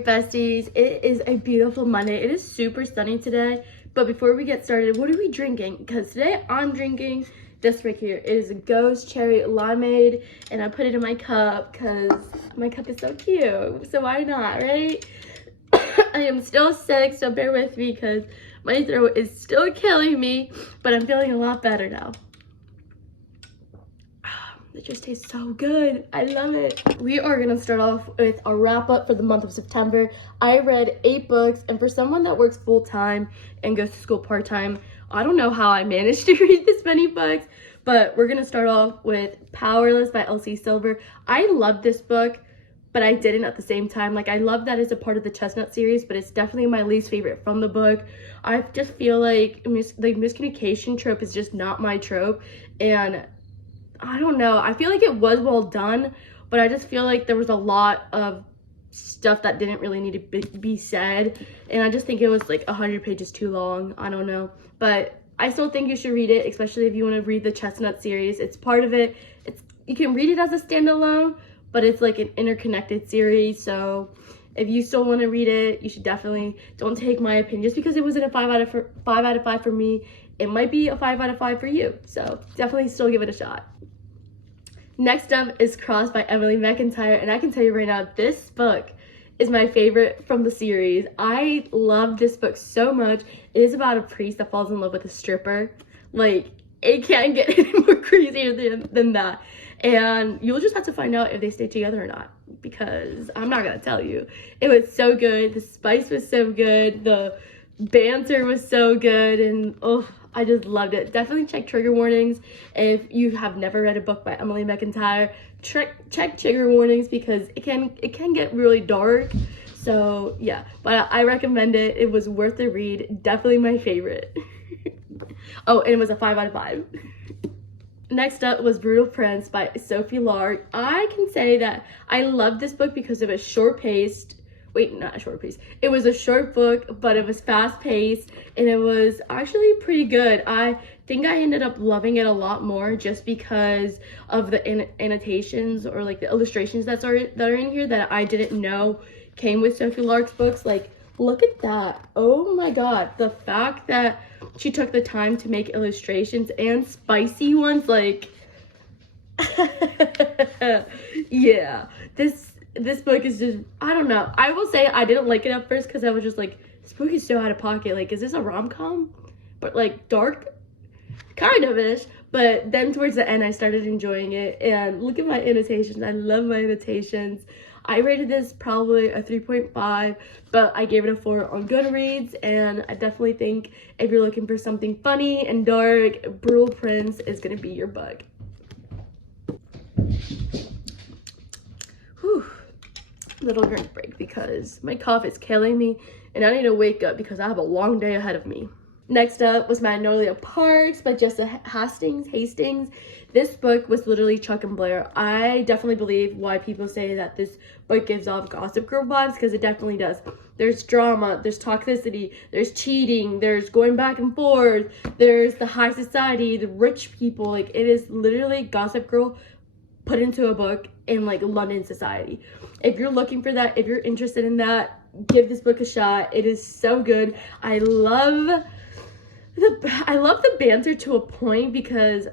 right, besties, it is a beautiful Monday. It is super sunny today, but before we get started, what are we drinking? Because today I'm drinking this right here. It is a Ghost Cherry Limeade, and I put it in my cup because my cup is so cute, so why not, right? I am still sick, so bear with me because my throat is still killing me, but I'm feeling a lot better now. It just tastes so good. I love it. We are gonna start off with a wrap up for the month of September. I read 8 books, and for someone that works full time and goes to school part time, I don't know how I managed to read this many books, but we're gonna start off with Powerless by Elsie Silver. I love this book, but I didn't at the same time. Like, I love that it's a part of the Chestnut series, but it's definitely my least favorite from the book. I just feel like the miscommunication trope is just not my trope, and I don't know. I feel like it was well done, but I just feel like there was a lot of stuff that didn't really need to be said, and I just think it was like 100 pages too long. I don't know, but I still think you should read it, especially if you want to read the Chestnut series. It's part of it. You can read it as a standalone, but it's like an interconnected series. So if you still want to read it, you should definitely, don't take my opinion just because it wasn't a 5 out of 5 for me. It might be a 5 out of 5 for you. So definitely still give it a shot. Next up is Crossed by Emily McIntyre, and I can tell you right now, this book is my favorite from the series. I love this book so much. It is about a priest that falls in love with a stripper. Like, it can't get any more crazier than that. And you'll just have to find out if they stay together or not, because I'm not gonna tell you. It was so good. The spice was so good. The banter was so good, and oh, I just loved it. Definitely check trigger warnings if you have never read a book by Emily McIntyre. Check trigger warnings because it can get really dark. So yeah, but I recommend it. It was worth the read. Definitely my favorite. Oh, and it was a 5 out of 5. Next up was Brutal Prince by Sophie Lark. I can say that I loved this book because it was short-paced. Wait, not a short piece. It was a short book, but it was fast-paced, and it was actually pretty good. I think I ended up loving it a lot more just because of the annotations or like the illustrations that are in here that I didn't know came with Sophie Lark's books. Like, look at that. Oh my god. The fact that she took the time to make illustrations and spicy ones, like, yeah. This book is just, I don't know. I will say I didn't like it at first because I was just like, this book is so out of pocket. Like, is this a rom-com? But like dark? Kind of ish. But then towards the end, I started enjoying it. And look at my annotations. I love my annotations. I rated this probably a 3.5, but I gave it a 4 on Goodreads. And I definitely think if you're looking for something funny and dark, Brutal Prince is going to be your book. Whew. Little drink break because my cough is killing me and I need to wake up because I have a long day ahead of me. Next up was Magnolia Parks by Jessa Hastings. This book was literally Chuck and Blair. I definitely believe why people say that this book gives off Gossip Girl vibes, because it definitely does. There's drama, there's toxicity, there's cheating, there's going back and forth, there's the high society, the rich people. Like, it is literally Gossip Girl put into a book in like London society. If you're looking for that, if you're interested in that, give this book a shot. It is so good. I love the banter to a point, because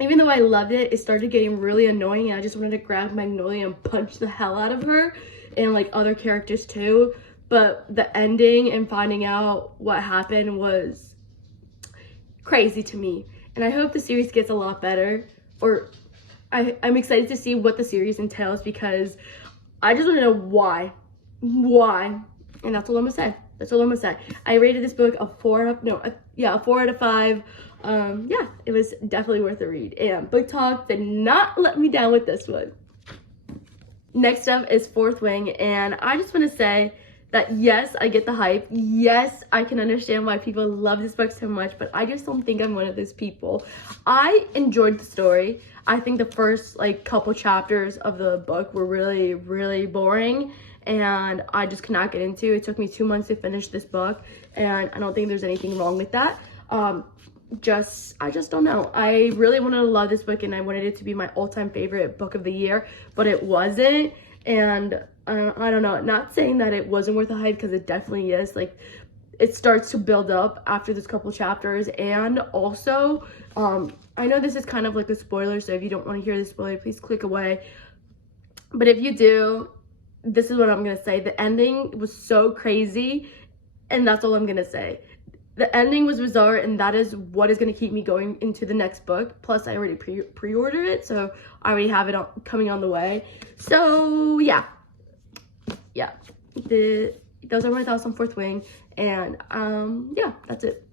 even though I loved it, it started getting really annoying and I just wanted to grab Magnolia and punch the hell out of her and like other characters too. But the ending and finding out what happened was crazy to me, and I hope the series gets a lot better. Or I'm excited to see what the series entails, because I just want to know why, and that's all I'm gonna say. I rated this book a 4 out of 5. Yeah, it was definitely worth a read, and Book Talk did not let me down with this one. Next up is Fourth Wing, and I just want to say that yes, I get the hype. Yes, I can understand why people love this book so much, but I just don't think I'm one of those people. I enjoyed the story. I think the first like couple chapters of the book were really, really boring, and I just could not get into it. It took me 2 months to finish this book, and I don't think there's anything wrong with that. I just don't know. I really wanted to love this book and I wanted it to be my all-time favorite book of the year, but it wasn't. And I don't know, not saying that it wasn't worth the hype, because it definitely is. Like, it starts to build up after this couple chapters. And also, I know this is kind of like a spoiler, so if you don't want to hear the spoiler, please click away. But if you do, this is what I'm gonna say. The ending was so crazy, and that's all I'm gonna say. The ending was bizarre, and that is what is going to keep me going into the next book. Plus, I already pre-ordered it, so I already have it coming on the way. So, yeah. Those are my thoughts on Fourth Wing, and, yeah, that's it.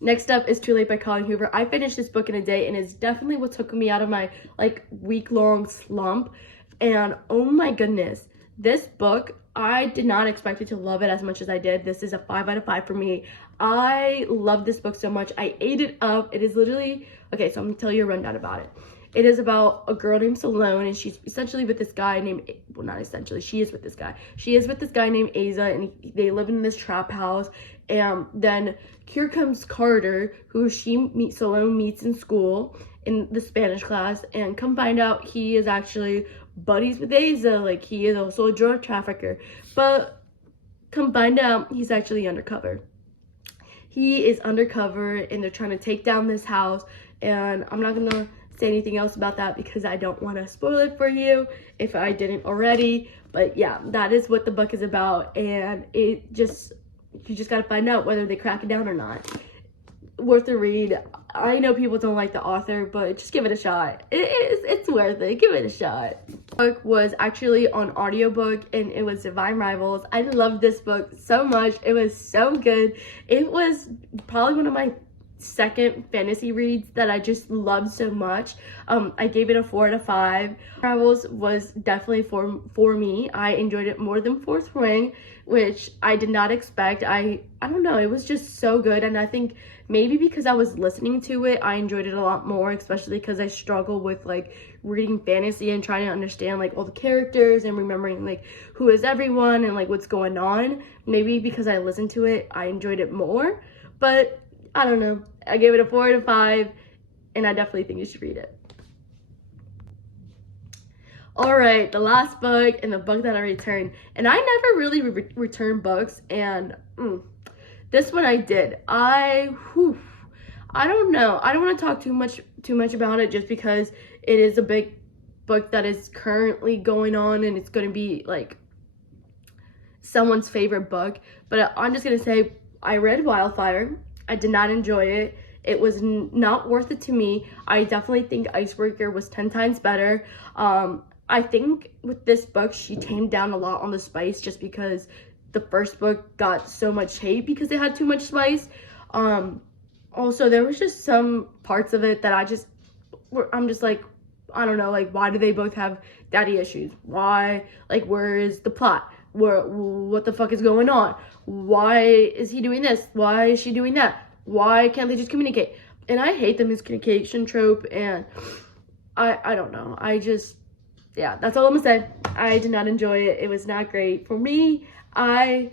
Next up is Too Late by Colleen Hoover. I finished this book in a day, and it's definitely what took me out of my, like, week-long slump. And, oh my goodness, this book, I did not expect it to love it as much as I did. This is a 5 out of 5 for me. I love this book so much. I ate it up. It is literally, okay, so I'm gonna tell you a rundown about it. It is about a girl named Salome, and she's essentially with this guy named, well, not essentially, she is with this guy. She is with this guy named Asa, and they live in this trap house. And then here comes Carter, who Salome meets in school in the Spanish class, and come find out he is actually buddies with Asa. Like, he is also a drug trafficker, but come find out he's actually undercover. He is undercover, and they're trying to take down this house, and I'm not gonna say anything else about that because I don't want to spoil it for you if I didn't already. But yeah, that is what the book is about, and you just gotta find out whether they crack it down or not. Worth a read. I know people don't like the author, but just give it a shot. It's worth it. Give it a shot. The book was actually on audiobook, and it was Divine Rivals. I loved this book so much. It was so good. It was probably one of my second fantasy reads that I just loved so much. I gave it a 4 out of 5. Rivals was definitely for me. I enjoyed it more than Fourth Wing, which I did not expect. I don't know, it was just so good, and I think maybe because I was listening to it, I enjoyed it a lot more, especially because I struggle with like reading fantasy and trying to understand like all the characters and remembering like who is everyone and like what's going on. Maybe because I listened to it, I enjoyed it more, but I don't know. I gave it a 4 out of 5, and I definitely think you should read it. Alright, the last book, and the book that I returned. And I never really return books, and this one I did. I don't know. I don't want to talk too much about it, just because it is a big book that is currently going on, and it's going to be like someone's favorite book. But I'm just going to say I read Wildfire. I did not enjoy it. It was not worth it to me. I definitely think Icebreaker was 10 times better. I think with this book, she tamed down a lot on the spice, just because the first book got so much hate because it had too much spice. Also, there was just some parts of it that I'm just like, I don't know, like, why do they both have daddy issues? Why? Like, where is the plot? What the fuck is going on? Why is he doing this? Why is she doing that? Why can't they just communicate? And I hate the miscommunication trope, and I don't know. Yeah, that's all I'm gonna say. I did not enjoy it. It was not great. For me, I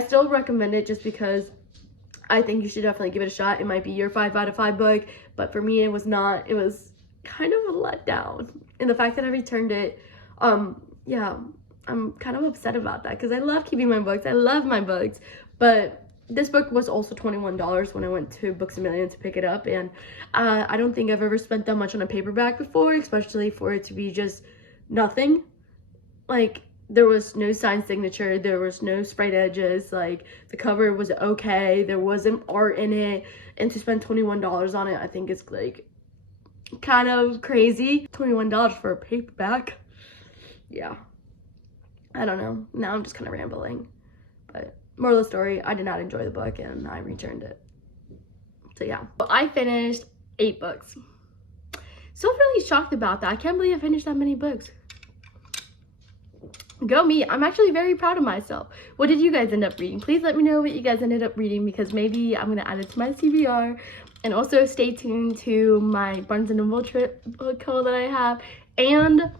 still recommend it just because I think you should definitely give it a shot. It might be your 5 out of 5 book, but for me, it was not. It was kind of a letdown. And the fact that I returned it, yeah, I'm kind of upset about that because I love keeping my books. I love my books, but this book was also $21 when I went to Books A Million to pick it up, and I don't think I've ever spent that much on a paperback before, especially for it to be just nothing. Like, there was no signed signature, there was no sprayed edges, like, the cover was okay, there wasn't art in it, and to spend $21 on it, I think it's, like, kind of crazy. $21 for a paperback. Yeah. I don't know. Now I'm just kind of rambling, but moral of the story, I did not enjoy the book, and I returned it. So yeah, I finished 8 books. So really shocked about that. I can't believe I finished that many books. Go me. I'm actually very proud of myself. What did you guys end up reading? Please let me know what you guys ended up reading, because maybe I'm gonna add it to my CBR. And also stay tuned to my Barnes & Noble trip book haul that I have. And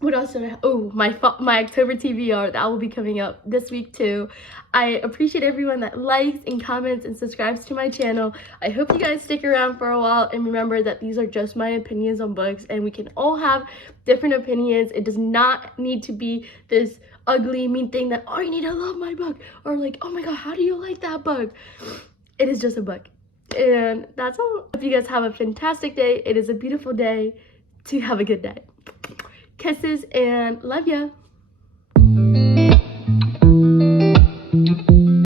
what what else did I have? Oh, my October TBR, that will be coming up this week too. I appreciate everyone that likes and comments and subscribes to my channel. I hope you guys stick around for a while, and remember that these are just my opinions on books, and we can all have different opinions. It does not need to be this ugly, mean thing that, oh, you need to love my book, or like, oh my god, how do you like that book? It is just a book. And that's all. Hope you guys have a fantastic day. It is a beautiful day to have a good day. Kisses and love ya.